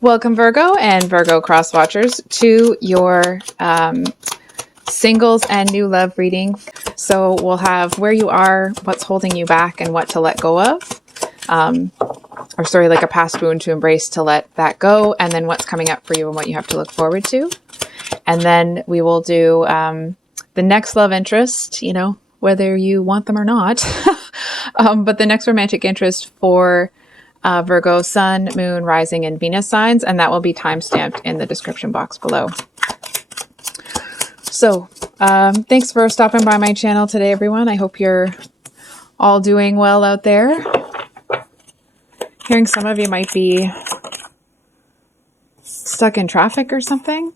Welcome, Virgo and Virgo cross watchers, to your singles and new love reading. So we'll have where you are, what's holding you back, and what to let go of. Like a past wound to embrace, to let that go, and then what's coming up for you and what you have to look forward to. And then we will do the next love interest, whether you want them or not. But the next romantic interest for Virgo, Sun, Moon, Rising, and Venus signs, and that will be time-stamped in the description box below. So thanks for stopping by my channel today, everyone. I hope you're all doing well out there. Hearing some of you might be stuck in traffic or something.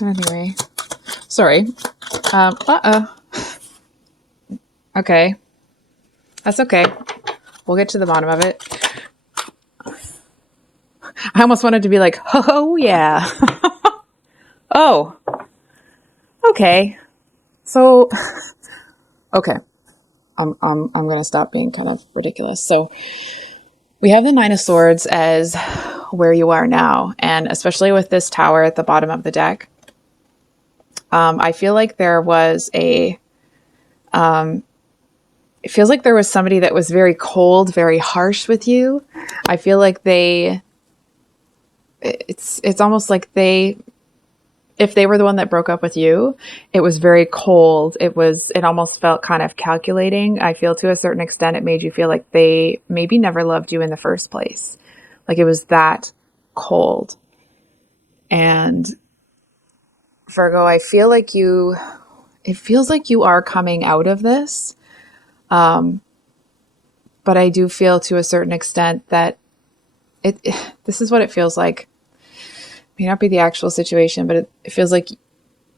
Anyway, sorry. Okay. That's okay. We'll get to the bottom of it. I almost wanted to be like, oh yeah. Oh. Okay. So, okay. I'm going to stop being kind of ridiculous. So we have the Nine of Swords as where you are now. And especially with this tower at the bottom of the deck, I feel like there was it feels like there was somebody that was very cold, very harsh with you. I feel like it's almost like if they were the one that broke up with you, it was very cold. It almost felt kind of calculating. I feel to a certain extent, it made you feel like they maybe never loved you in the first place. Like it was that cold. And Virgo, it feels like you are coming out of this. But I do feel to a certain extent that this is what it feels like. May not be the actual situation, but it feels like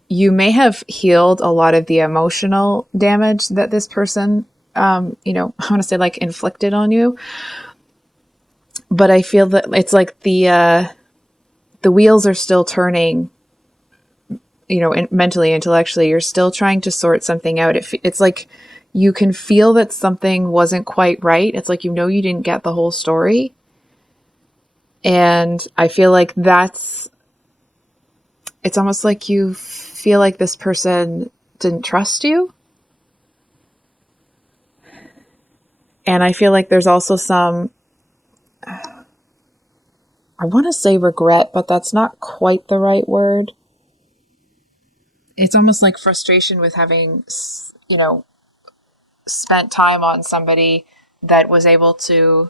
you may have healed a lot of the emotional damage that this person, I want to say like inflicted on you. But I feel that it's like the wheels are still turning, mentally, intellectually. You're still trying to sort something out. It's like you can feel that something wasn't quite right. It's like, you didn't get the whole story. And I feel like it's almost like you feel like this person didn't trust you. And I feel like there's also some, I want to say regret, but that's not quite the right word. It's almost like frustration with having, spent time on somebody that was able to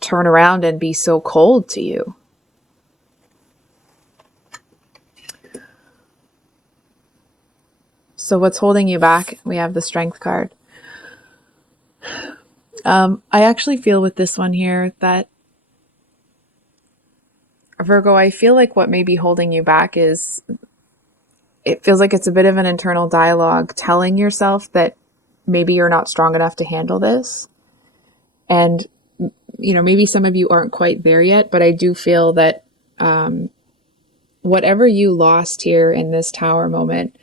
turn around and be so cold to you. So what's holding you back? We have the Strength card. I actually feel with this one here that, Virgo, I feel like what may be holding you back is, it feels like it's a bit of an internal dialogue telling yourself that maybe you're not strong enough to handle this. And, maybe some of you aren't quite there yet, but I do feel that whatever you lost here in this tower moment,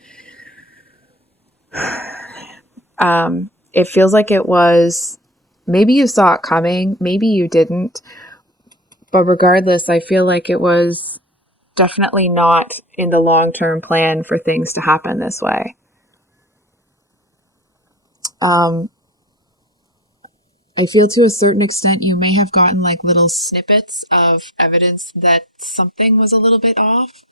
it feels like it was, maybe you saw it coming, maybe you didn't, but regardless, I feel like it was definitely not in the long-term plan for things to happen this way. I feel to a certain extent you may have gotten like little snippets of evidence that something was a little bit off,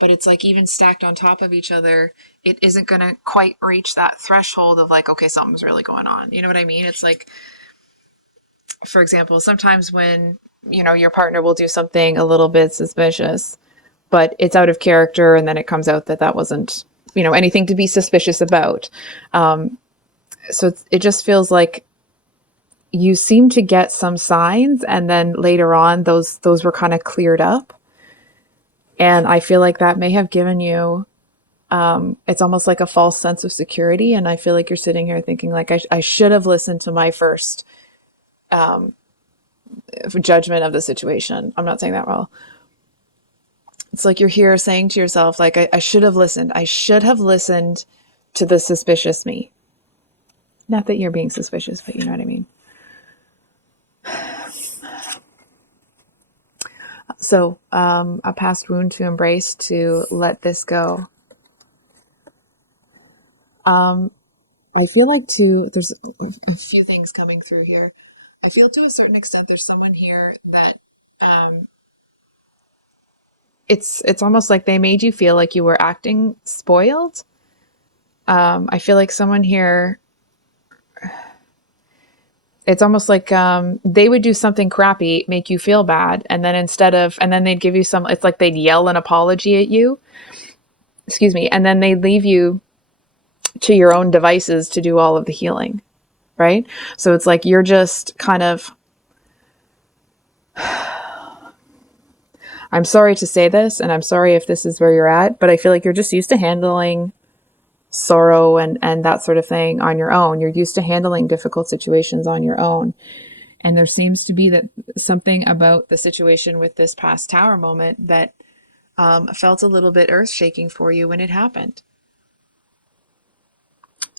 but it's like even stacked on top of each other, it isn't going to quite reach that threshold of like, okay, something's really going on. You know what I mean? It's like, for example, sometimes when, your partner will do something a little bit suspicious, but it's out of character, and then it comes out that wasn't, anything to be suspicious about. So it just feels like you seem to get some signs, and then later on, those were kind of cleared up. And I feel like that may have given you, it's almost like a false sense of security. And I feel like you're sitting here thinking like, I should have listened to my first judgment of the situation. I'm not saying that well. It's like you're here saying to yourself, like, I should have listened. I should have listened to the suspicious me. Not that you're being suspicious, but you know what I mean. So, a past wound to embrace, to let this go. I feel like there's a few things coming through here. I feel to a certain extent there's someone here that it's almost like they made you feel like you were acting spoiled. I feel like someone here, it's almost like they would do something crappy, make you feel bad, and then and then they'd give you it's like they'd yell an apology at you, excuse me, and then they'd leave you to your own devices to do all of the healing, right? So it's like you're just kind of, I'm sorry to say this, and I'm sorry if this is where you're at, but I feel like you're just used to handling sorrow and that sort of thing on your own. You're used to handling difficult situations on your own. And there seems to be that something about the situation with this past tower moment that felt a little bit earth shaking for you when it happened.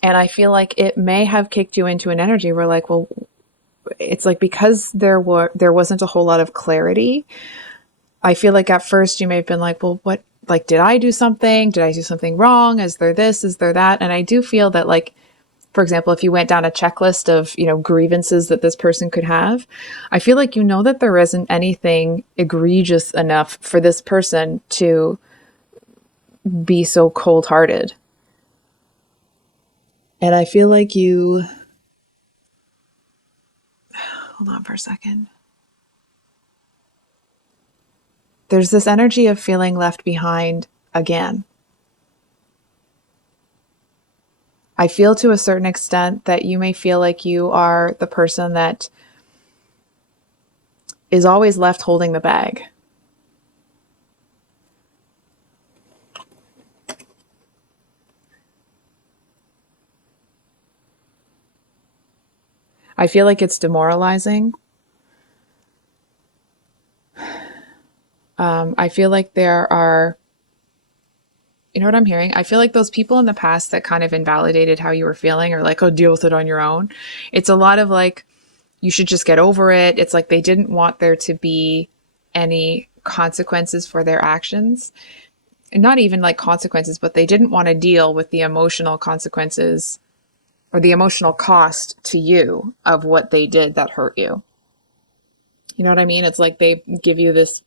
And I feel like it may have kicked you into an energy where like, well, it's like because there wasn't a whole lot of clarity. I feel like at first you may have been like, well, what, like, did I do something? Did I do something wrong? Is there this? Is there that? And I do feel that, like, for example, if you went down a checklist of, grievances that this person could have, I feel like that there isn't anything egregious enough for this person to be so cold-hearted. And I feel like hold on for a second. There's this energy of feeling left behind again. I feel to a certain extent that you may feel like you are the person that is always left holding the bag. I feel like it's demoralizing. I feel like there are, you know what I'm hearing? I feel like those people in the past that kind of invalidated how you were feeling or like, oh, deal with it on your own. It's a lot of like, you should just get over it. It's like they didn't want there to be any consequences for their actions. And not even like consequences, but they didn't want to deal with the emotional consequences or the emotional cost to you of what they did that hurt you. You know what I mean? It's like they give you this,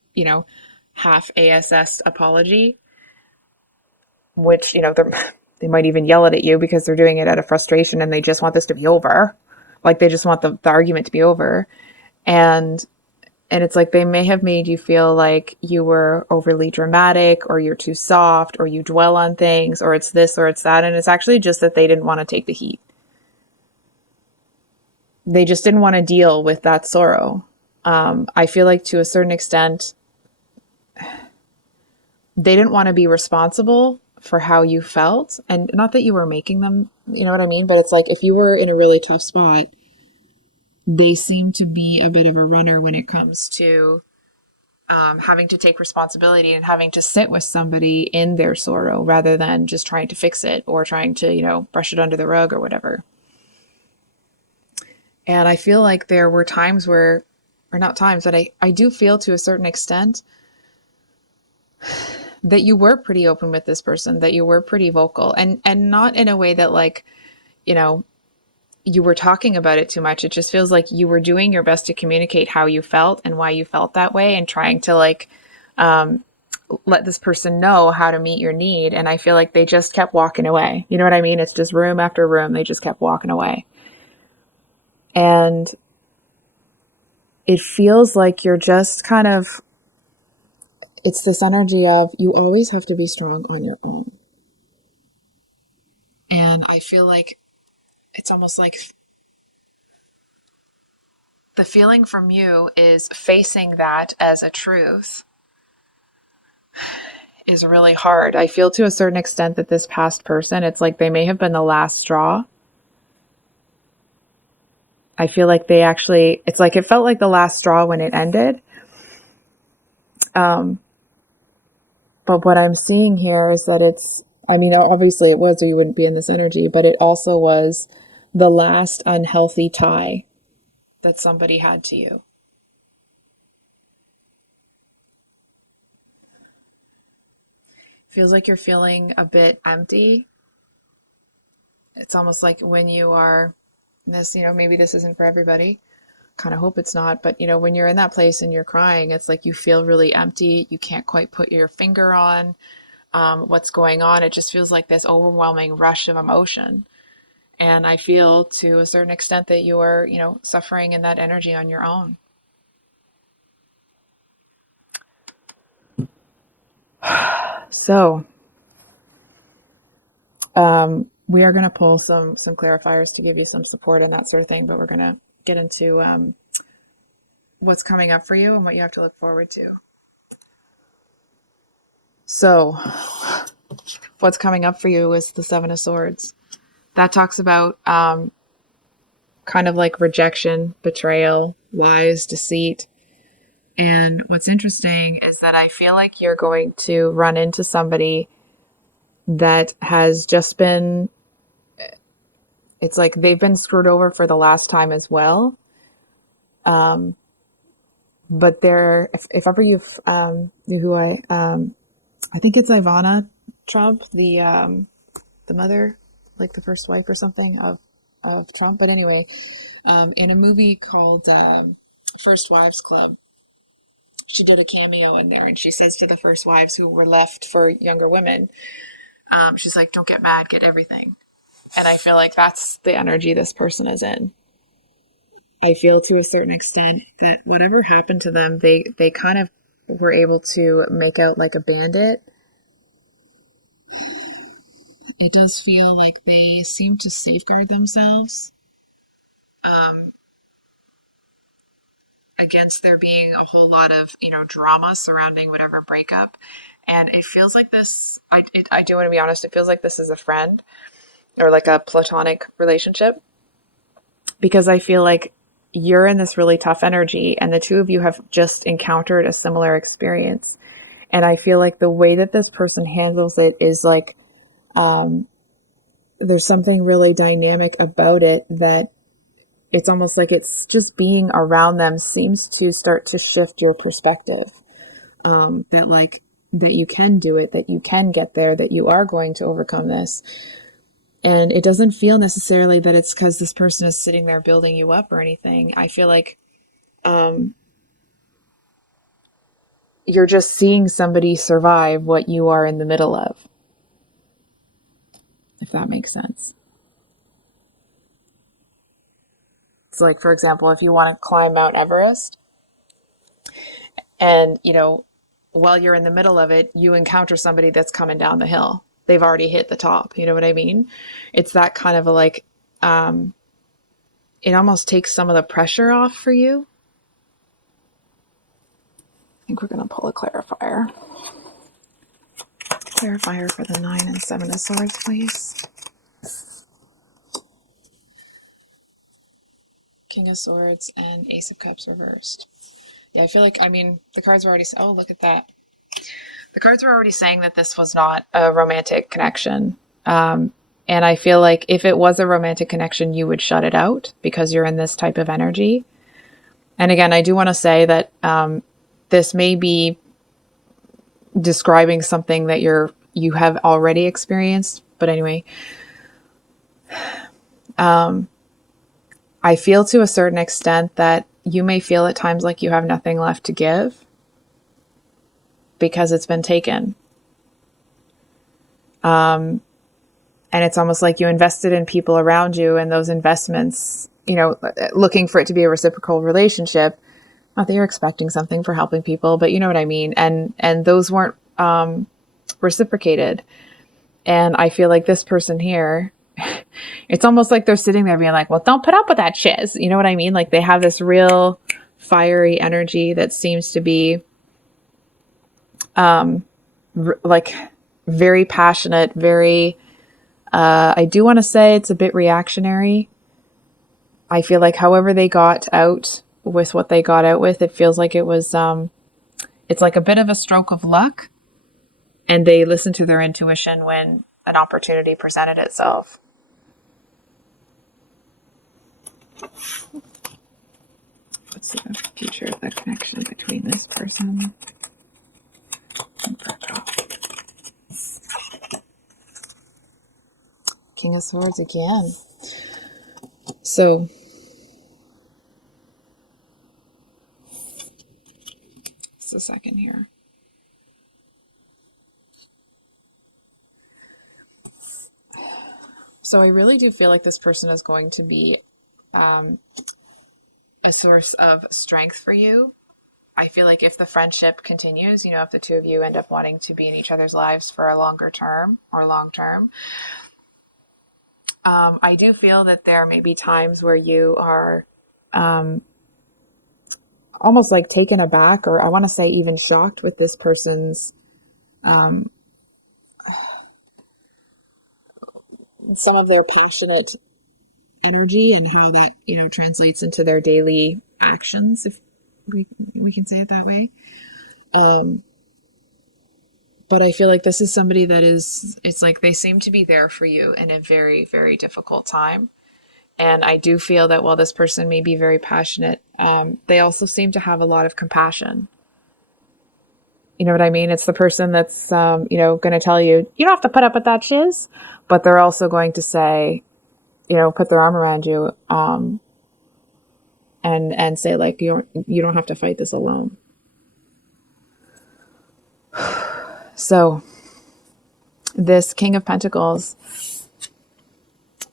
half ASS apology, which, they might even yell it at you because they're doing it out of frustration and they just want this to be over. Like they just want the argument to be over. And it's like they may have made you feel like you were overly dramatic or you're too soft or you dwell on things or it's this or it's that. And it's actually just that they didn't want to take the heat. They just didn't want to deal with that sorrow. I feel like to a certain extent, they didn't want to be responsible for how you felt. And not that you were making them, you know what I mean? But it's like if you were in a really tough spot, they seem to be a bit of a runner when it comes to having to take responsibility and having to sit with somebody in their sorrow rather than just trying to fix it or trying to, brush it under the rug or whatever. And I feel like there were times where, or not times, but I do feel to a certain extent that you were pretty open with this person, that you were pretty vocal and not in a way that like, you were talking about it too much. It just feels like you were doing your best to communicate how you felt and why you felt that way and trying to like, let this person know how to meet your need. And I feel like they just kept walking away. You know what I mean? It's just room after room. They just kept walking away. And it feels like you're just kind of, it's this energy of you always have to be strong on your own. And I feel like it's almost like the feeling from you is facing that as a truth is really hard. I feel to a certain extent that this past person, it's like they may have been the last straw. I feel like it's like it felt like the last straw when it ended. But what I'm seeing here is that obviously it was, or you wouldn't be in this energy, but it also was the last unhealthy tie that somebody had to you. Feels like you're feeling a bit empty. It's almost like when you are this, maybe this isn't for everybody. Kind of hope it's not, but when you're in that place and you're crying, it's like you feel really empty. You can't quite put your finger on what's going on. It just feels like this overwhelming rush of emotion. And I feel to a certain extent that you are, suffering in that energy on your own. So, we are going to pull some clarifiers to give you some support and that sort of thing, but we're going to get into what's coming up for you and what you have to look forward to. So, what's coming up for you is the Seven of Swords. That talks about kind of like rejection, betrayal, lies, deceit. And what's interesting is that I feel like you're going to run into somebody that has just been, it's like they've been screwed over for the last time as well. But they're, if ever you've, who I think it's Ivana Trump, the mother, like the first wife or something of Trump. But anyway, in a movie called First Wives Club, she did a cameo in there, and she says to the first wives who were left for younger women, she's like, "Don't get mad, get everything." And I feel like that's the energy this person is in. I feel to a certain extent that whatever happened to them, they kind of were able to make out like a bandit. It does feel like they seem to safeguard themselves against there being a whole lot of, drama surrounding whatever breakup. And it feels like this, I do want to be honest, it feels like this is a friend or like a platonic relationship, because I feel like you're in this really tough energy and the two of you have just encountered a similar experience. And I feel like the way that this person handles it is like, there's something really dynamic about it that it's almost like it's just being around them seems to start to shift your perspective. That you can do it, that you can get there, that you are going to overcome this. And it doesn't feel necessarily that it's because this person is sitting there building you up or anything. I feel like you're just seeing somebody survive what you are in the middle of, if that makes sense. So like, for example, if you want to climb Mount Everest and, while you're in the middle of it, you encounter somebody that's coming down the hill. They've already hit the top. You know what I mean? It's that kind of a like, it almost takes some of the pressure off for you. I think we're going to pull a clarifier. Clarifier for the 9 and 7 of Swords, please. King of Swords and Ace of Cups reversed. Yeah, I feel like, the cards were already, oh, look at that. The cards were already saying that this was not a romantic connection. And I feel like if it was a romantic connection, you would shut it out because you're in this type of energy. And again, I do want to say that this may be describing something that you have already experienced. But anyway, I feel to a certain extent that you may feel at times like you have nothing left to give because it's been taken. And it's almost like you invested in people around you, and those investments, looking for it to be a reciprocal relationship. Not that you're expecting something for helping people, but you know what I mean. And those weren't reciprocated. And I feel like this person here, it's almost like they're sitting there being like, well, don't put up with that shiz. You know what I mean? Like they have this real fiery energy that seems to be like very passionate, very, I do want to say it's a bit reactionary. I feel like however they got out with what they got out with, it feels like it was, it's like a bit of a stroke of luck, and they listened to their intuition when an opportunity presented itself. Let's see the future of the connection between this person and Virgo. King of Swords again. So just a second here. So I really do feel like this person is going to be a source of strength for you. I feel like if the friendship continues, if the two of you end up wanting to be in each other's lives for a longer term or long term, I do feel that there may be times where you are almost like taken aback, or I want to say even shocked with this person's some of their passionate energy and how that translates into their daily actions, if we can say it that way. But I feel like this is somebody that it's like they seem to be there for you in a very, very difficult time. And I do feel that while this person may be very passionate, they also seem to have a lot of compassion. You know what I mean? It's the person that's, going to tell you, you don't have to put up with that shiz, but they're also going to say, put their arm around you, and say like, you don't have to fight this alone. So this King of Pentacles,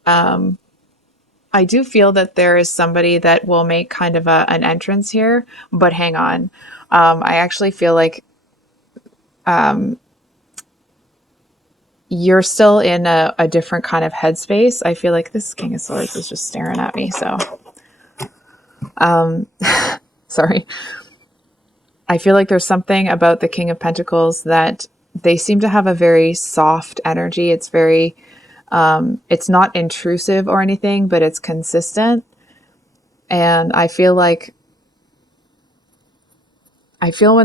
I do feel that there is somebody that will make kind of an entrance here, but hang on. I actually feel like you're still in a different kind of headspace. I feel like this King of Swords is just staring at me. So, sorry. I feel like there's something about the King of Pentacles that they seem to have a very soft energy. It's very, it's not intrusive or anything, but it's consistent. And I feel when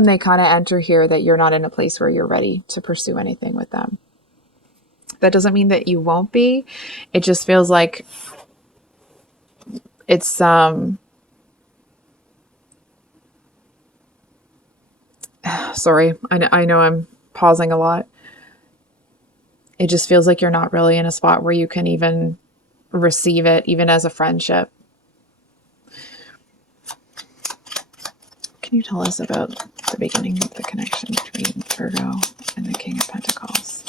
they kind of enter here that you're not in a place where you're ready to pursue anything with them. That doesn't mean that you won't be. It just feels like it's, sorry, I know I'm pausing a lot. It just feels like you're not really in a spot where you can even receive it, even as a friendship. Can you tell us about the beginning of the connection between Virgo and the King of Pentacles?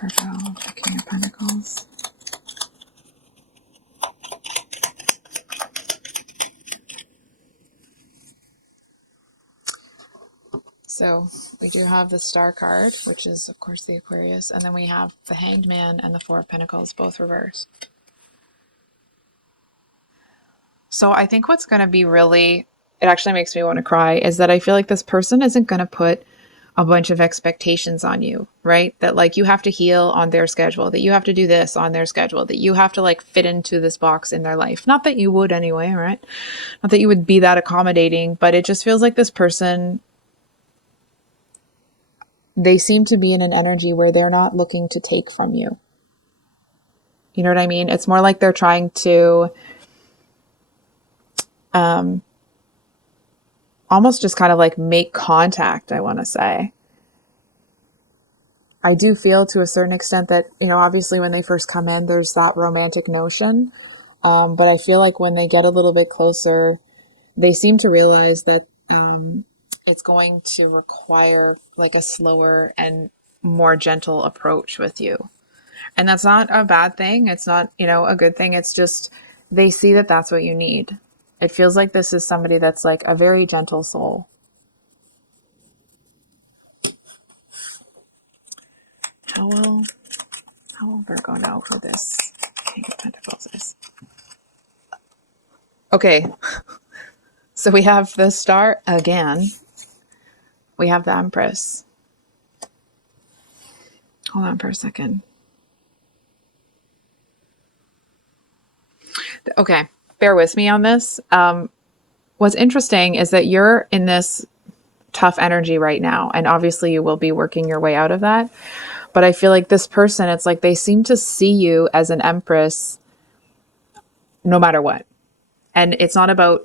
Virgo, the King of Pentacles. So we do have the Star card, which is, of course, the Aquarius. And then we have the Hanged Man and the Four of Pentacles, both reversed. So I think what's going to be really, it actually makes me want to cry, is that I feel like this person isn't going to put a bunch of expectations on you, right? That like you have to heal on their schedule, that you have to do this on their schedule, that you have to like fit into this box in their life. Not that you would anyway, right? Not that you would be that accommodating, but it just feels like this person, they seem to be in an energy where they're not looking to take from you. You know what I mean? It's more like they're trying to almost just kind of like make contact, I want to say. I do feel to a certain extent that, obviously when they first come in, there's that romantic notion. But I feel like when they get a little bit closer, they seem to realize that it's going to require like a slower and more gentle approach with you. And that's not a bad thing. It's not, a good thing. It's just they see that that's what you need. It feels like this is somebody that's like a very gentle soul. How will Virgo know who this King of Pentacles is? Okay. So we have the Star again. We have the Empress. Hold on for a second. Okay. Bear with me on this. What's interesting is that you're in this tough energy right now, and obviously you will be working your way out of that. But I feel like this person, it's like they seem to see you as an empress no matter what. And it's not about,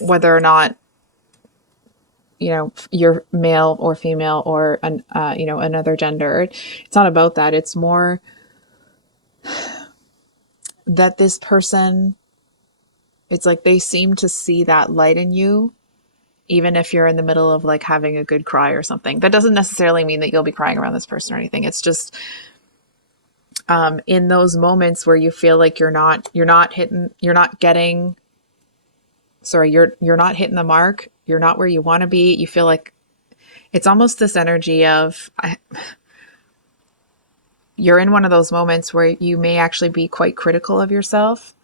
whether or not, you're male or female or, another gender. It's not about that. It's more that this person, it's like they seem to see that light in you, even if you're in the middle of like having a good cry or something. That doesn't necessarily mean that you'll be crying around this person or anything. It's just in those moments where you feel like you're not hitting the mark. You're not where you want to be. You feel like it's almost this energy of you're in one of those moments where you may actually be quite critical of yourself.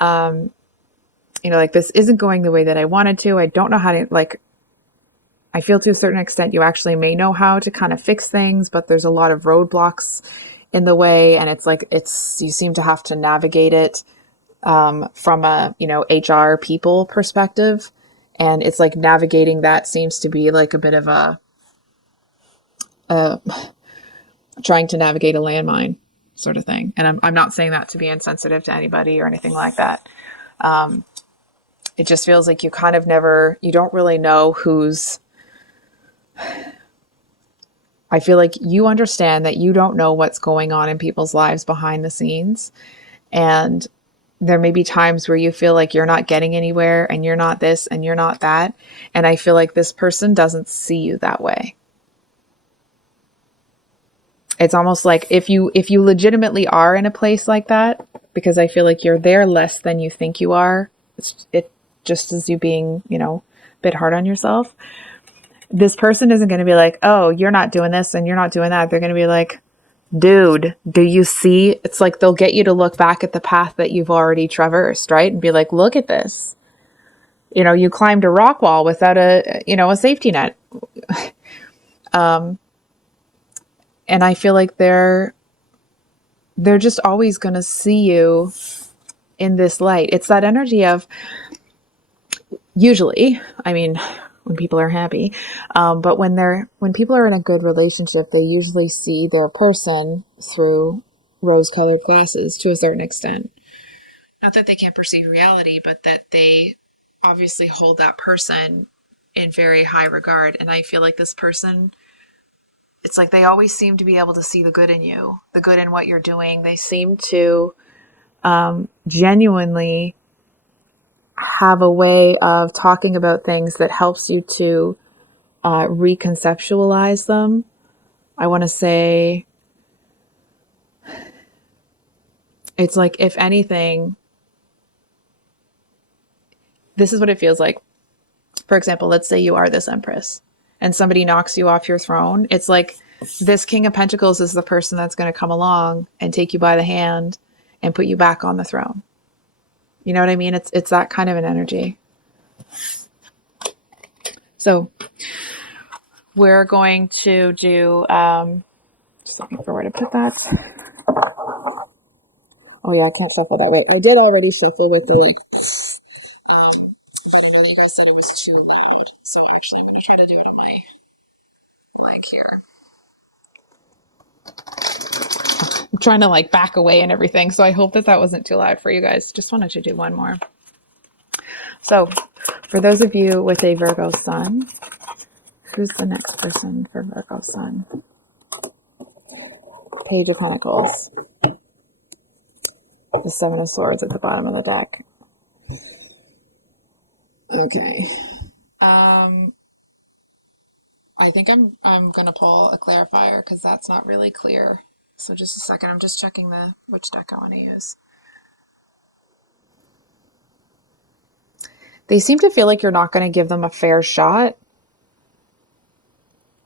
Like this isn't going the way that I wanted to. I don't know how to, like, I feel to a certain extent you actually may know how to kind of fix things, but there's a lot of roadblocks in the way. And it's like, you seem to have to navigate it from a, HR people perspective. And it's like navigating that seems to be like a bit of a trying to navigate a landmine sort of thing. And I'm not saying that to be insensitive to anybody or anything like that. It just feels like you don't really know I feel like you understand that you don't know what's going on in people's lives behind the scenes. And there may be times where you feel like you're not getting anywhere and you're not this and you're not that. And I feel like this person doesn't see you that way. It's almost like if you legitimately are in a place like that, because I feel like you're there less than you think you are, it just as you being, a bit hard on yourself. This person isn't going to be like, oh, you're not doing this and you're not doing that. They're going to be like, dude, do you see? It's like they'll get you to look back at the path that you've already traversed, right? And be like, look at this. You climbed a rock wall without a safety net. And I feel like they're just always going to see you in this light. It's that energy of, usually, I mean, when people are happy, but when people are in a good relationship, they usually see their person through rose-colored glasses to a certain extent. Not that they can't perceive reality, but that they obviously hold that person in very high regard. And I feel like this person, it's like they always seem to be able to see the good in you, the good in what you're doing. They seem to genuinely have a way of talking about things that helps you to reconceptualize them. I want to say it's like, if anything, this is what it feels like. For example, let's say you are this empress and somebody knocks you off your throne. It's like this King of Pentacles is the person that's going to come along and take you by the hand and put you back on the throne. You know what I mean? It's that kind of an energy. So we're going to do, just looking for where to put that. Oh yeah, I can't shuffle that way. I did already shuffle with the like, I don't know, like I said, it was too loud. So actually I'm going to try to do it in my leg here. I'm trying to like back away and everything. So I hope that wasn't too loud for you guys. Just wanted to do one more. So for those of you with a Virgo sun, who's the next person for Virgo sun? Page of Pentacles. The Seven of Swords at the bottom of the deck. Okay. I think I'm gonna pull a clarifier because that's not really clear. So just a second, I'm just checking which deck I want to use. They seem to feel like you're not going to give them a fair shot.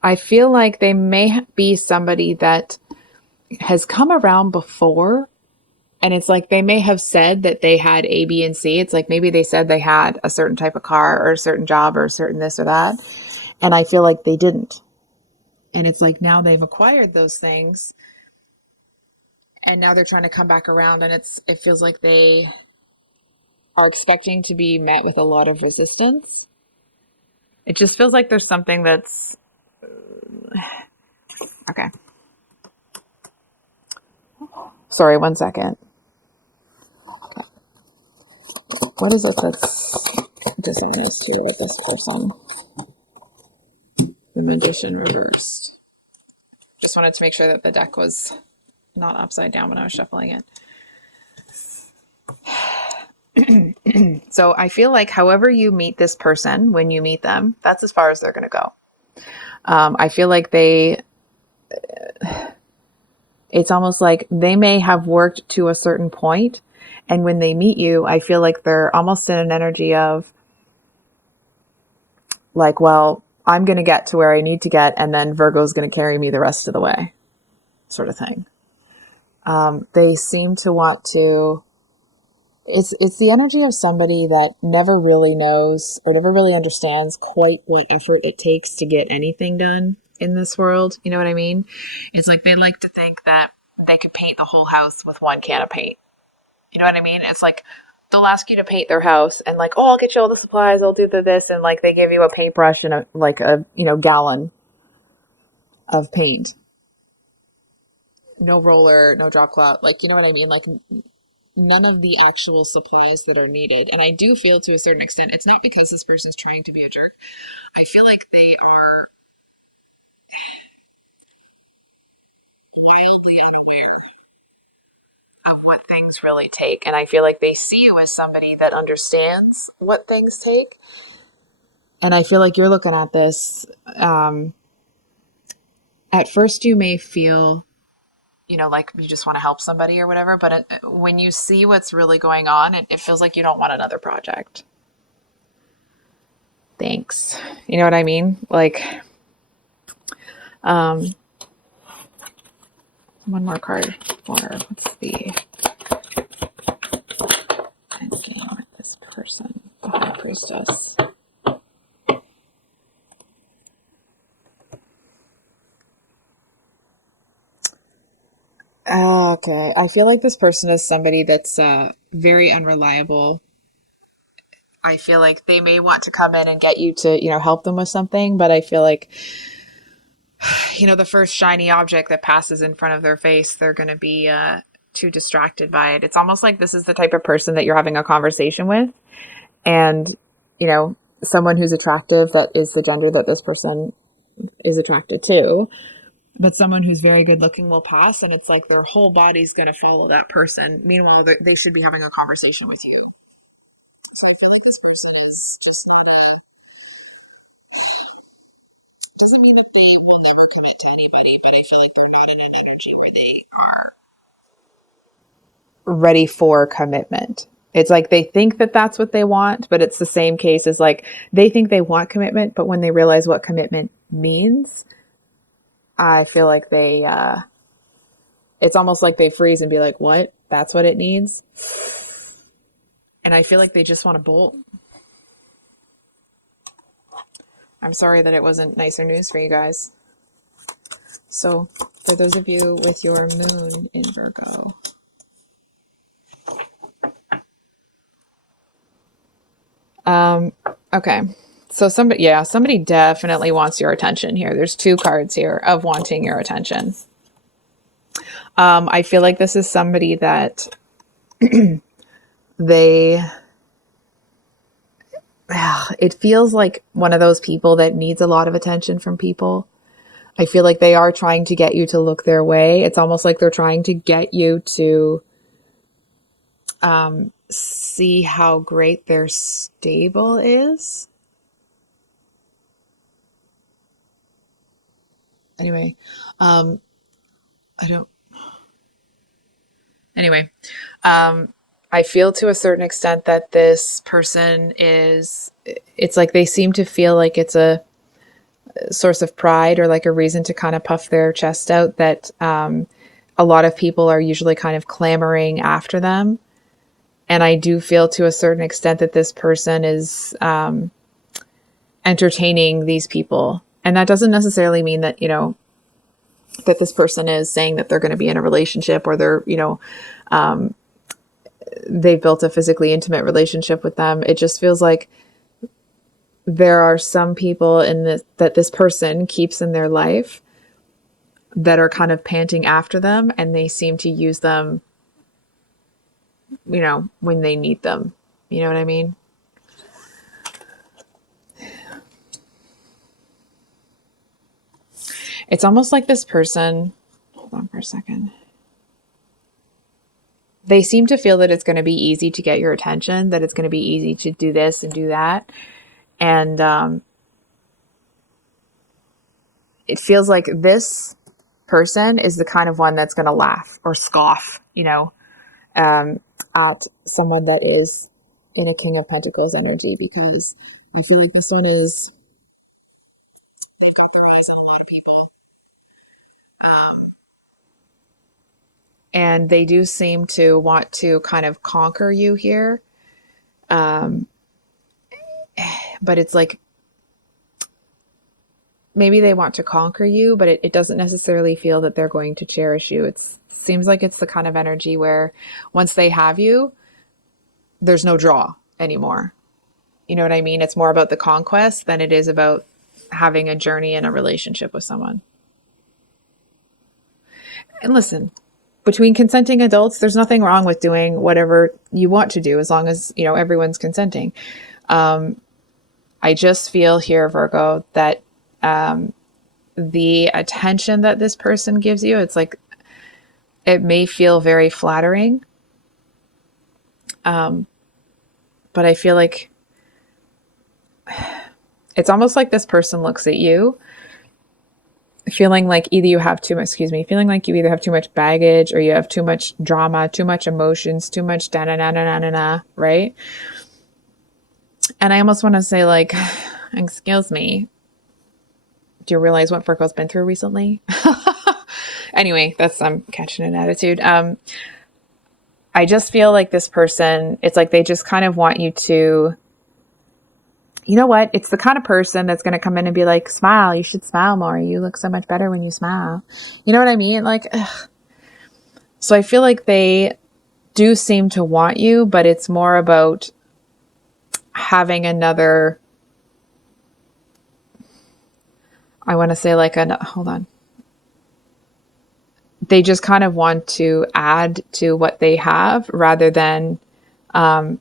I feel like they may be somebody that has come around before. And it's like they may have said that they had A, B, and C. It's like maybe they said they had a certain type of car or a certain job or a certain this or that. And I feel like they didn't. And it's like now they've acquired those things. And now they're trying to come back around. And it feels like they are expecting to be met with a lot of resistance. It just feels like there's something that's... Okay. Sorry, one second. What is it that's dishonest here with this person? The Magician reversed. Just wanted to make sure that the deck was not upside down when I was shuffling it. So I feel like however you meet this person, when you meet them, that's as far as they're going to go. I feel like it's almost like they may have worked to a certain point, and when they meet you, I feel like they're almost in an energy of like, well, I'm going to get to where I need to get, and then Virgo's going to carry me the rest of the way, sort of thing. They seem to want to, it's the energy of somebody that never really knows or never really understands quite what effort it takes to get anything done in this world. You know what I mean? It's like they like to think that they could paint the whole house with one can of paint. You know what I mean? It's like they'll ask you to paint their house and like, oh, I'll get you all the supplies. I'll do this. And like they give you a paintbrush and a gallon of paint. No roller, no drop cloth. Like, you know what I mean? Like none of the actual supplies that are needed. And I do feel to a certain extent, it's not because this person's trying to be a jerk. I feel like they are wildly unaware of what things really take. And I feel like they see you as somebody that understands what things take. And I feel like you're looking at this. At first, you may feel, like you just want to help somebody or whatever. But when you see what's really going on, it feels like you don't want another project. Thanks. You know what I mean? Like, one more card for, let's see. Again, with this person, the High Priestess. Okay, I feel like this person is somebody that's very unreliable. I feel like they may want to come in and get you to, help them with something, but I feel like, the first shiny object that passes in front of their face, they're going to be too distracted by it. It's almost like this is the type of person that you're having a conversation with, and, someone who's attractive that is the gender that this person is attracted to. But someone who's very good looking will pass, and it's like their whole body's going to follow that person. Meanwhile, they should be having a conversation with you. So I feel like this person is just not doesn't mean that they will never commit to anybody, but I feel like they're not in an energy where they are ready for commitment. It's like they think that that's what they want, but it's the same case as like they think they want commitment, but when they realize what commitment means, I feel like it's almost like they freeze and be like, what? That's what it needs? And I feel like they just want to bolt. I'm sorry that it wasn't nicer news for you guys. So for those of you with your moon in Virgo, okay. So somebody definitely wants your attention here. There's two cards here of wanting your attention. I feel like this is somebody that it feels like one of those people that needs a lot of attention from people. I feel like they are trying to get you to look their way. It's almost like they're trying to get you to see how great their stable is. Anyway, I feel to a certain extent that this person it's like they seem to feel like it's a source of pride or like a reason to kind of puff their chest out that a lot of people are usually kind of clamoring after them. And I do feel to a certain extent that this person is entertaining these people. And that doesn't necessarily mean that, that this person is saying that they're going to be in a relationship or they're, they've built a physically intimate relationship with them. It just feels like there are some people that this person keeps in their life that are kind of panting after them, and they seem to use them, when they need them. You know what I mean? It's almost like this person, hold on for a second. They seem to feel that it's going to be easy to get your attention, that it's going to be easy to do this and do that. And it feels like this person is the kind of one that's going to laugh or scoff, at someone that is in a King of Pentacles energy, because I feel like this one is, they've got their eyes on a lot of people. Um, and they do seem to want to kind of conquer you here. Um, but it's like maybe they want to conquer you, but it doesn't necessarily feel that they're going to cherish you. It seems like it's the kind of energy where once they have you, there's no draw anymore. You know what I mean? It's more about the conquest than it is about having a journey in a relationship with someone. And listen, between consenting adults, there's nothing wrong with doing whatever you want to do as long as, everyone's consenting. I just feel here, Virgo, that the attention that this person gives you, it's like it may feel very flattering. But I feel like it's almost like this person looks at you feeling like either you have too much, feeling like you either have too much baggage or you have too much drama, too much emotions, too much da-na-na-na-na-na, right? And I almost want to say like, excuse me, do you realize what Virgo's been through recently? Anyway, I'm catching an attitude. I just feel like this person, it's like they just kind of want you to, you know what? It's the kind of person that's going to come in and be like, smile, you should smile more. You look so much better when you smile. You know what I mean? Like, ugh. So I feel like they do seem to want you, but it's more about having another, I want to say like, hold on. They just kind of want to add to what they have rather than, how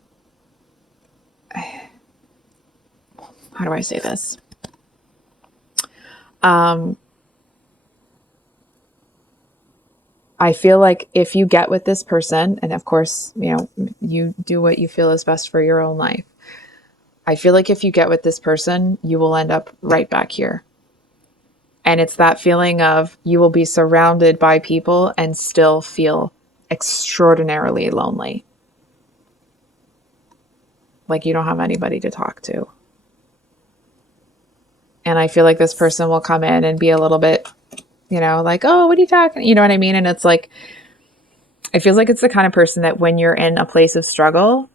do I say this? I feel like if you get with this person, and of course, you do what you feel is best for your own life. I feel like if you get with this person, you will end up right back here. And it's that feeling of you will be surrounded by people and still feel extraordinarily lonely. Like you don't have anybody to talk to. And I feel like this person will come in and be a little bit, like, oh, what are you talking? You know what I mean? And it's like, it feels like it's the kind of person that when you're in a place of struggle,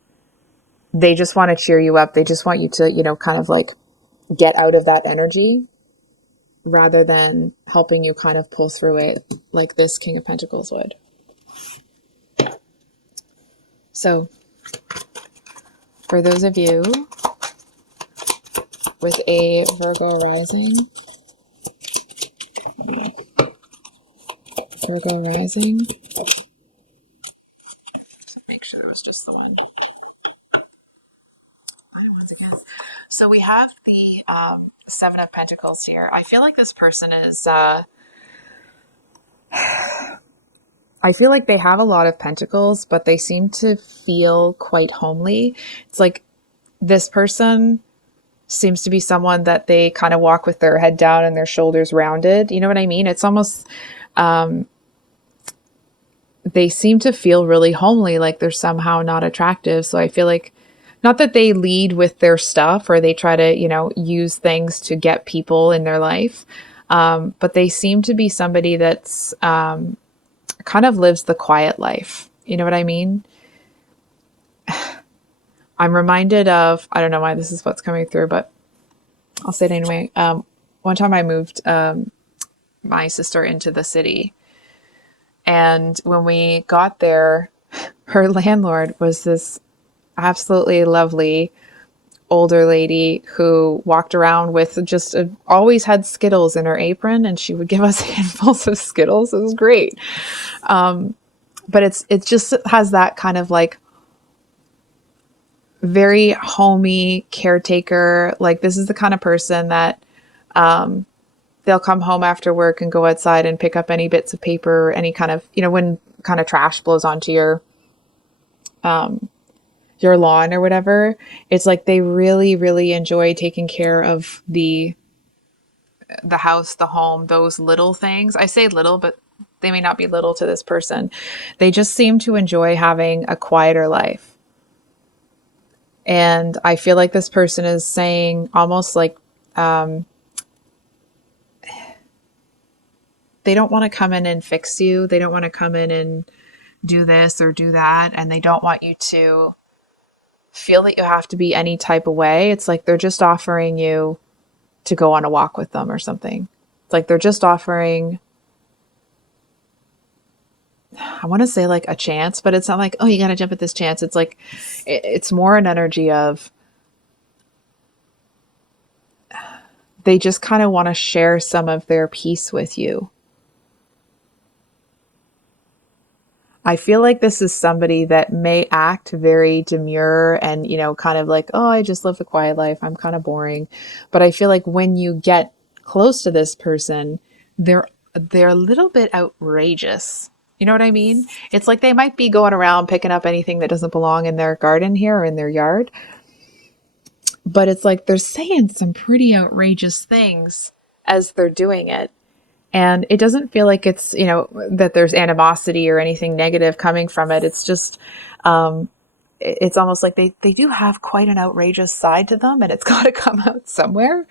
they just want to cheer you up. They just want you to, kind of like get out of that energy rather than helping you kind of pull through it like this King of Pentacles would. So for those of you with a Virgo rising, make sure there was just the one. Once again. So we have the Seven of Pentacles here. I feel like this person is, I feel like they have a lot of pentacles, but they seem to feel quite homely. It's like this person seems to be someone that they kind of walk with their head down and their shoulders rounded. You know what I mean? It's almost, they seem to feel really homely, like they're somehow not attractive. So I feel like, not that they lead with their stuff or they try to, use things to get people in their life. But they seem to be somebody that's kind of lives the quiet life. You know what I mean? I'm reminded of, I don't know why this is what's coming through, but I'll say it anyway. One time I moved my sister into the city. And when we got there, her landlord was this absolutely lovely older lady who walked around with just always had Skittles in her apron, and she would give us handfuls of Skittles. It was great. But it just has that kind of like very homey caretaker. Like this is the kind of person that they'll come home after work and go outside and pick up any bits of paper, any kind of, when kind of trash blows onto your lawn or whatever. It's like they really, really enjoy taking care of the house, the home, those little things. I say little, but they may not be little to this person. They just seem to enjoy having a quieter life. And I feel like this person is saying almost like they don't want to come in and fix you. They don't want to come in and do this or do that. And they don't want you to feel that you have to be any type of way. It's like they're just offering you to go on a walk with them or something. It's like they're just offering, I want to say like a chance, but it's not like, oh, you got to jump at this chance. It's like, it's more an energy of they just kind of want to share some of their peace with you. I feel like this is somebody that may act very demure and, kind of like, oh, I just live a quiet life. I'm kind of boring. But I feel like when you get close to this person, they're a little bit outrageous. You know what I mean? It's like they might be going around picking up anything that doesn't belong in their garden here or in their yard. But it's like they're saying some pretty outrageous things as they're doing it. And it doesn't feel like it's, that there's animosity or anything negative coming from it. It's just, it's almost like they do have quite an outrageous side to them and it's got to come out somewhere.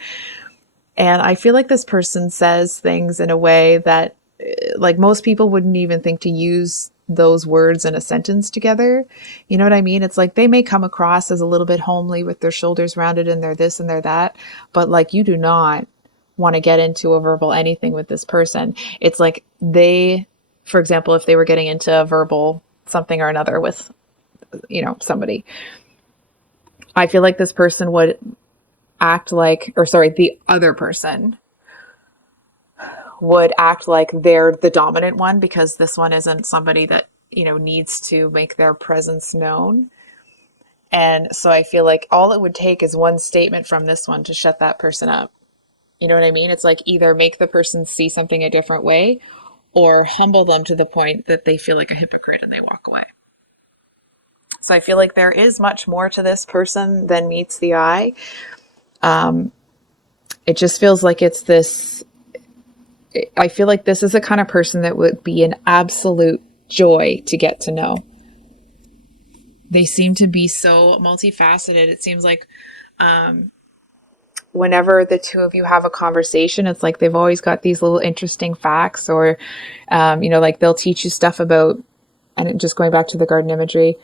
And I feel like this person says things in a way that like most people wouldn't even think to use those words in a sentence together. You know what I mean? It's like they may come across as a little bit homely with their shoulders rounded and they're this and they're that, but like you do not want to get into a verbal anything with this person. It's like they, for example, if they were getting into a verbal something or another with, somebody, I feel like this person would act like, or sorry, the other person would act like they're the dominant one because this one isn't somebody that, needs to make their presence known. And so I feel like all it would take is one statement from this one to shut that person up. You know what I mean? It's like either make the person see something a different way or humble them to the point that they feel like a hypocrite and they walk away. So I feel like there is much more to this person than meets the eye. It just feels like it's this, I feel like this is the kind of person that would be an absolute joy to get to know. They seem to be so multifaceted. It seems like whenever the two of you have a conversation, it's like they've always got these little interesting facts or, like they'll teach you stuff about, and just going back to the garden imagery,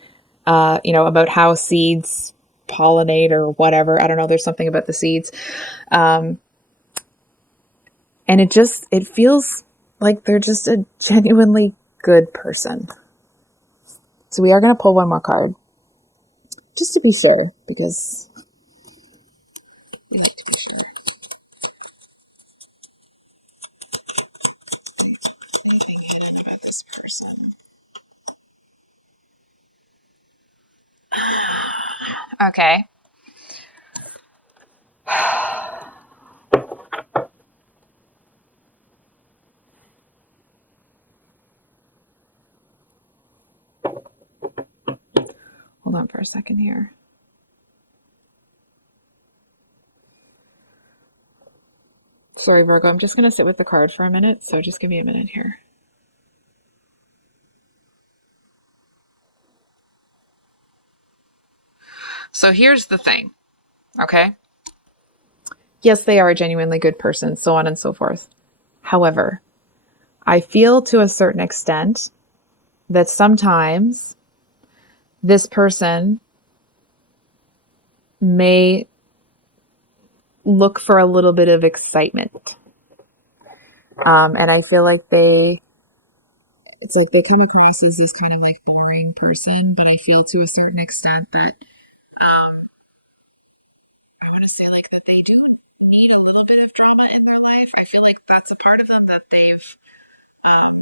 about how seeds pollinate or whatever. I don't know. There's something about the seeds. And it feels like they're just a genuinely good person. So we are going to pull one more card just to be sure, because we need to be sure. Anything hidden about this person? Okay. Hold on for a second here. Sorry, Virgo, I'm just going to sit with the card for a minute, so just give me a minute here. So here's the thing, okay? Yes, they are a genuinely good person, so on and so forth. However, I feel to a certain extent that sometimes this person may look for a little bit of excitement. And I feel like it's like they come across as this kind of like boring person, but I feel to a certain extent that I want to say like that they do need a little bit of drama in their life. I feel like that's a part of them that um,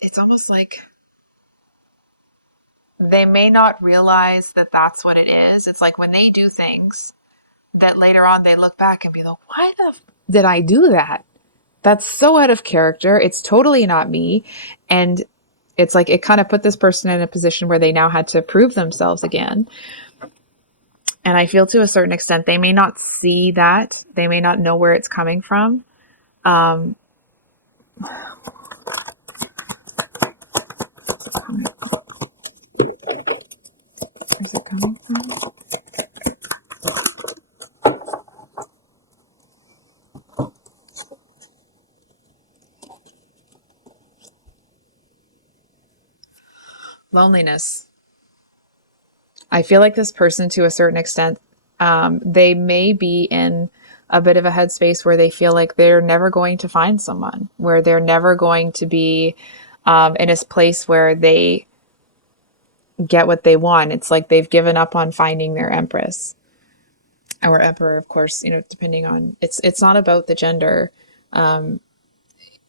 it's almost like they may not realize that that's what it is. It's like when they do things that later on they look back and be like, why the did I do that? That's so out of character. It's totally not me. And it's like it kind of put this person in a position where they now had to prove themselves again. And I feel to a certain extent, they may not see that. They may not know where it's coming from. Um, where's it coming from? Loneliness. I feel like this person, to a certain extent, they may be in a bit of a headspace where they feel like they're never going to find someone, where they're never going to be in a place where they get what they want. It's like they've given up on finding their empress or emperor, of course, depending on it's not about the gender.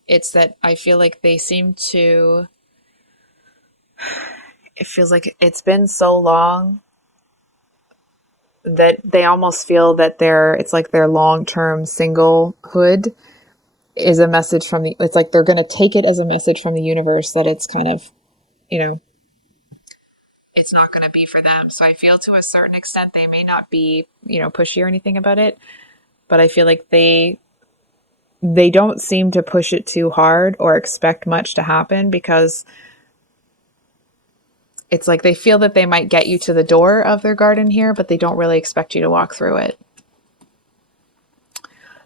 It's that I feel like they seem to, it feels like it's been so long that they almost feel that it's like their long-term singlehood is a message from it's like they're going to take it as a message from the universe that it's kind of, you know, it's not going to be for them. So I feel to a certain extent, they may not be, pushy or anything about it, but I feel like they don't seem to push it too hard or expect much to happen because it's like they feel that they might get you to the door of their garden here, but they don't really expect you to walk through it.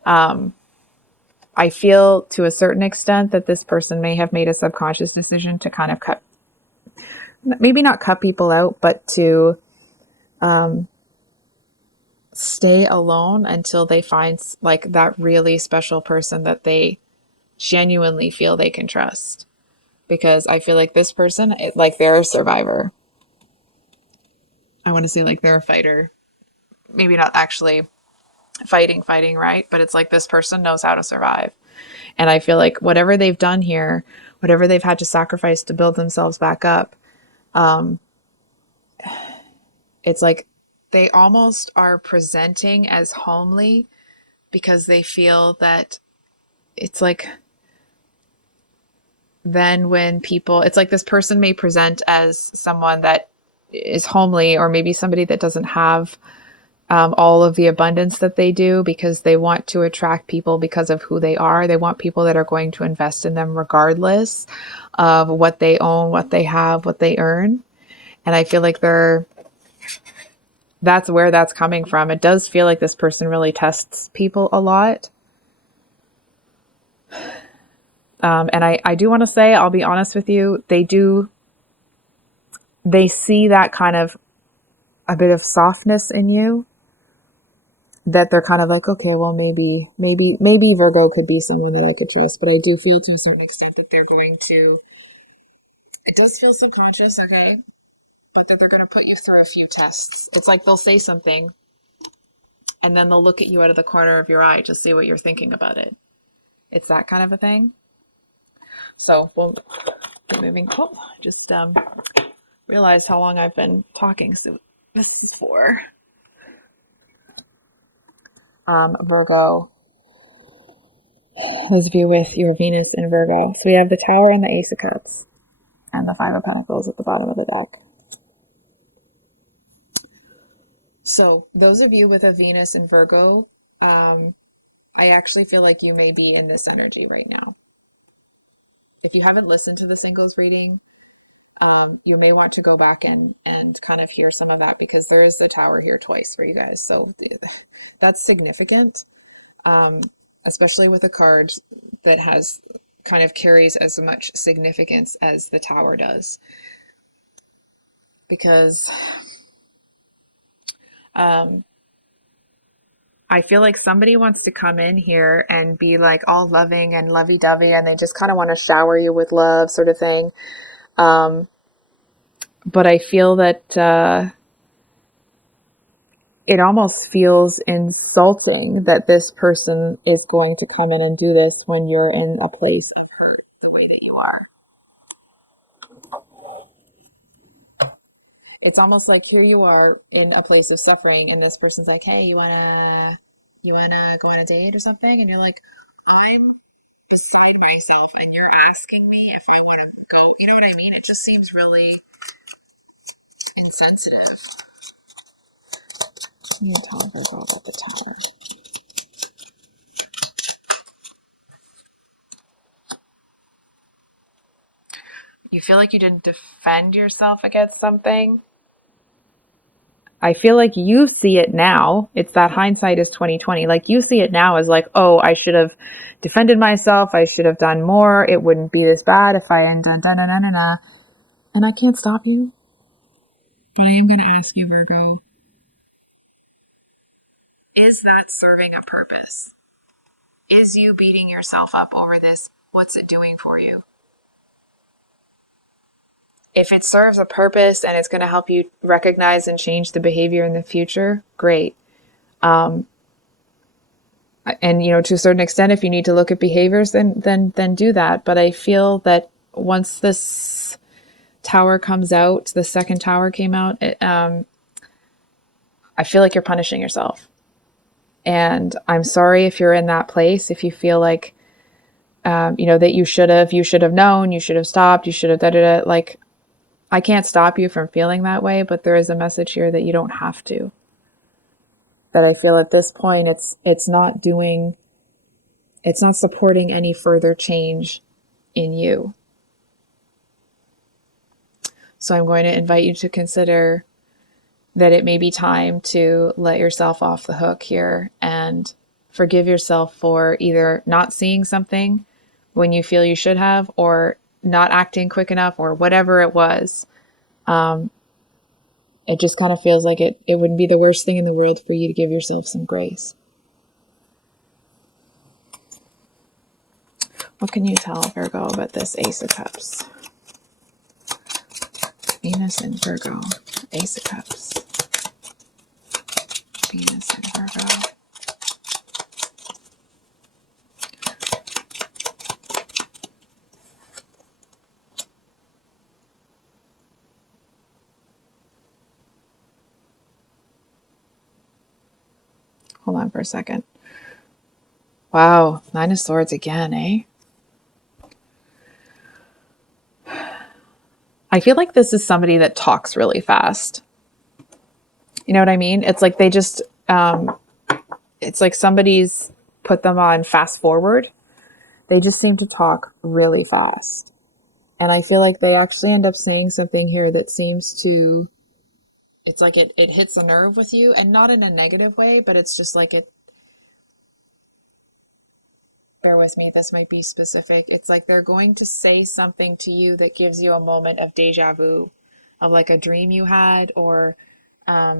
I feel to a certain extent that this person may have made a subconscious decision to kind of maybe not cut people out, but to stay alone until they find like that really special person that they genuinely feel they can trust. Because I feel like this person, like they're a survivor. I want to say like they're a fighter. Maybe not actually fighting, right? But it's like this person knows how to survive. And I feel like whatever they've done here, whatever they've had to sacrifice to build themselves back up, it's like they almost are presenting as homely because they feel that it's like then when people, it's like this person may present as someone that is homely or maybe somebody that doesn't have all of the abundance that they do because they want to attract people because of who they are. They want people that are going to invest in them regardless of what they own, what they have, what they earn. And I feel like that's where that's coming from. It does feel like this person really tests people a lot. And I do want to say, I'll be honest with you, they see that kind of a bit of softness in you that they're kind of like, okay, well, maybe Virgo could be someone that I could trust. But I do feel to a certain extent that they're going to, it does feel subconscious, okay, but that they're going to put you through a few tests. It's like they'll say something and then they'll look at you out of the corner of your eye to see what you're thinking about it. It's that kind of a thing. So we'll get moving. Oh, just realized how long I've been talking. So this is for Virgo. Those of you with your Venus in Virgo. So we have the Tower and the Ace of Cups and the Five of Pentacles at the bottom of the deck. So those of you with a Venus in Virgo, I actually feel like you may be in this energy right now. If you haven't listened to the singles reading, you may want to go back and kind of hear some of that because there is the Tower here twice for you guys. So that's significant, especially with a card that has kind of carries as much significance as the Tower does. Because I feel like somebody wants to come in here and be like all loving and lovey-dovey and they just kind of want to shower you with love sort of thing. But I feel that it almost feels insulting that this person is going to come in and do this when you're in a place of hurt the way that you are. It's almost like here you are in a place of suffering, and this person's like, "Hey, you wanna go on a date or something?" And you're like, "I'm beside myself, and you're asking me if I want to go." You know what I mean? It just seems really insensitive. You tell Virgo about the Tower. You feel like you didn't defend yourself against something. I feel like you see it now. It's that hindsight is 2020. Like you see it now as like, oh, I should have defended myself. I should have done more. It wouldn't be this bad if I hadn't done da. And I can't stop you. But I am going to ask you, Virgo, is that serving a purpose? Is you beating yourself up over this? What's it doing for you? If it serves a purpose and it's going to help you recognize and change the behavior in the future, great. And to a certain extent, if you need to look at behaviors, then do that. But I feel that once this tower comes out, the second tower came out, I feel like you're punishing yourself. And I'm sorry if you're in that place, if you feel like that you should have known, you should have stopped, you should have da. Like, I can't stop you from feeling that way, but there is a message here that you don't have to. That I feel at this point, it's not supporting any further change in you. So I'm going to invite you to consider that it may be time to let yourself off the hook here and forgive yourself for either not seeing something when you feel you should have, or not acting quick enough, or whatever it was. It just kind of feels like it wouldn't be the worst thing in the world for you to give yourself some grace. What can you tell Virgo about this Ace of Cups? Venus in Virgo. Ace of Cups. Venus in Virgo. Hold on for a second. Wow, Nine of Swords again, eh? I feel like this is somebody that talks really fast. You know what I mean? It's like they just, it's like somebody's put them on fast forward. They just seem to talk really fast. And I feel like they actually end up saying something here that seems to, it's like it hits a nerve with you, and not in a negative way, but it's just like bear with me, this might be specific. It's like they're going to say something to you that gives you a moment of deja vu, of like a dream you had, or a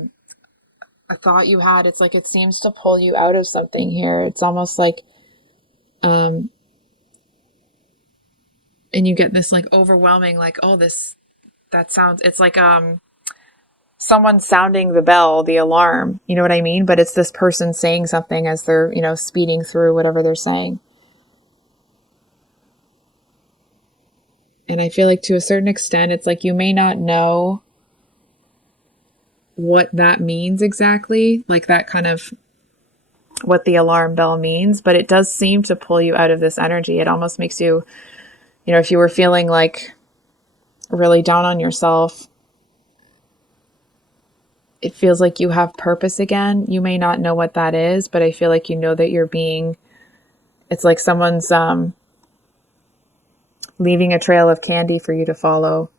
thought you had. It's like it seems to pull you out of something here. It's almost like, and you get this like overwhelming, like, oh, that sounds, it's like, someone sounding the bell, the alarm, you know what I mean? But it's this person saying something as they're, speeding through whatever they're saying. And I feel like to a certain extent, it's like you may not know what that means exactly, like that kind of what the alarm bell means, but it does seem to pull you out of this energy. It almost makes you, if you were feeling like really down on yourself, it feels like you have purpose again. You may not know what that is, but I feel like you know that it's like someone's leaving a trail of candy for you to follow.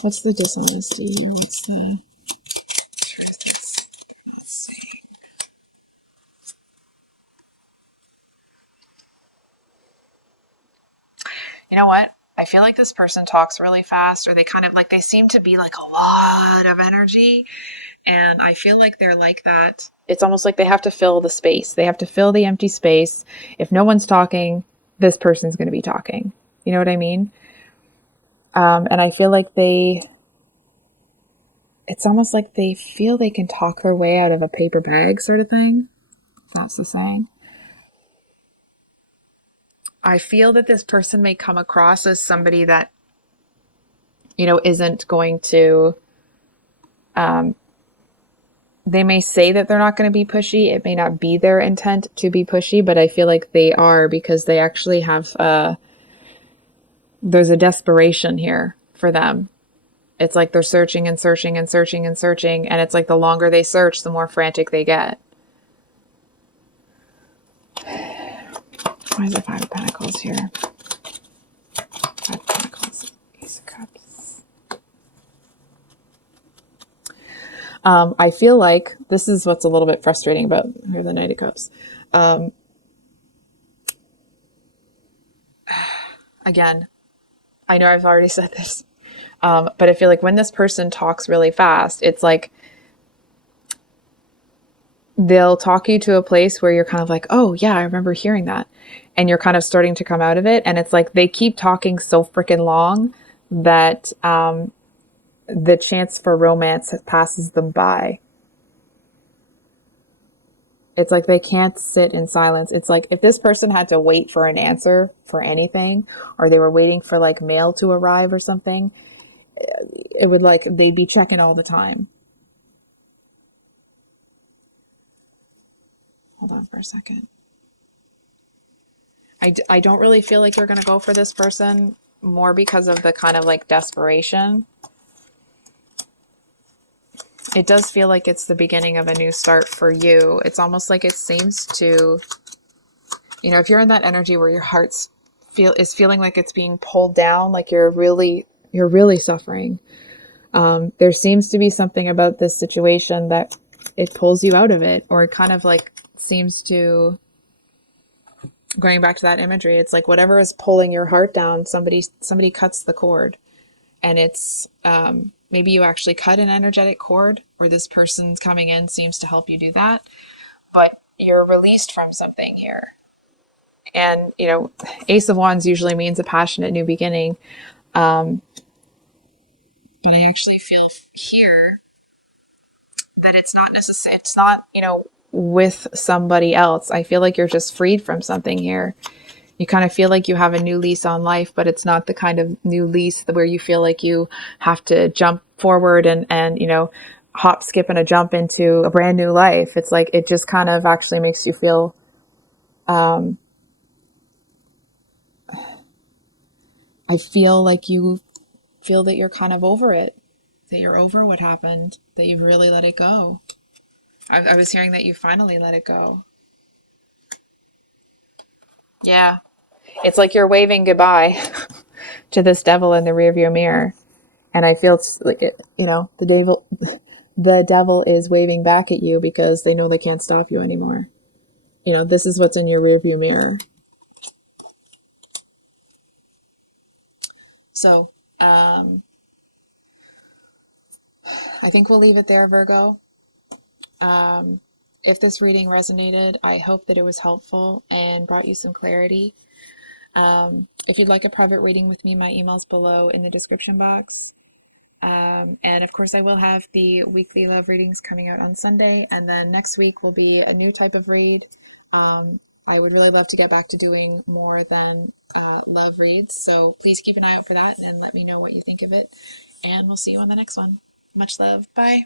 What's the dishonesty here? What's the truth that's not saying? You know what? I feel like this person talks really fast, or they kind of like, they seem to be like a lot of energy. And I feel like they're like that. It's almost like they have to fill the space. They have to fill the empty space. If no one's talking, this person's going to be talking. You know what I mean? And I feel like it's almost like they feel they can talk their way out of a paper bag sort of thing. If that's the saying. I feel that this person may come across as somebody that, isn't going to, they may say that they're not going to be pushy. It may not be their intent to be pushy, but I feel like they are because they actually have, there's a desperation here for them. It's like they're searching and searching and searching and searching. And it's like the longer they search, the more frantic they get. Why is the Five of Pentacles here? Five of Pentacles, Ace of Cups. I feel like this is what's a little bit frustrating about here, the Knight of Cups. Again, I know I've already said this, but I feel like when this person talks really fast, it's like they'll talk you to a place where you're kind of like, oh yeah, I remember hearing that. And you're kind of starting to come out of it. And it's like they keep talking so freaking long that the chance for romance passes them by. It's like they can't sit in silence. It's like if this person had to wait for an answer for anything, or they were waiting for like mail to arrive or something, it would like, they'd be checking all the time. Hold on for a second. I don't really feel like you're going to go for this person more because of the kind of like desperation. It does feel like it's the beginning of a new start for you. It's almost like it seems to, if you're in that energy where your heart's feeling like it's being pulled down, like you're really suffering. There seems to be something about this situation that it pulls you out of it, or it kind of like seems to, going back to that imagery, it's like whatever is pulling your heart down, somebody cuts the cord. And it's maybe you actually cut an energetic cord, or this person's coming in seems to help you do that, but you're released from something here. And Ace of Wands usually means a passionate new beginning, but I actually feel here that it's not necessary. It's not with somebody else. I feel like you're just freed from something here. You kind of feel like you have a new lease on life, but it's not the kind of new lease where you feel like you have to jump forward and hop, skip, and a jump into a brand new life. It's like it just kind of actually makes you feel I feel like you feel that you're kind of over it, that you're over what happened, that you've really let it go. I was hearing that you finally let it go. Yeah. It's like you're waving goodbye to this devil in the rearview mirror. And I feel like the devil is waving back at you because they know they can't stop you anymore. This is what's in your rearview mirror. So, I think we'll leave it there, Virgo. If this reading resonated, I hope that it was helpful and brought you some clarity. If you'd like a private reading with me, my email's below in the description box. And of course, I will have the weekly love readings coming out on Sunday, and then next week will be a new type of read. I would really love to get back to doing more than love reads, so please keep an eye out for that and let me know what you think of it. And we'll see you on the next one. Much love. Bye.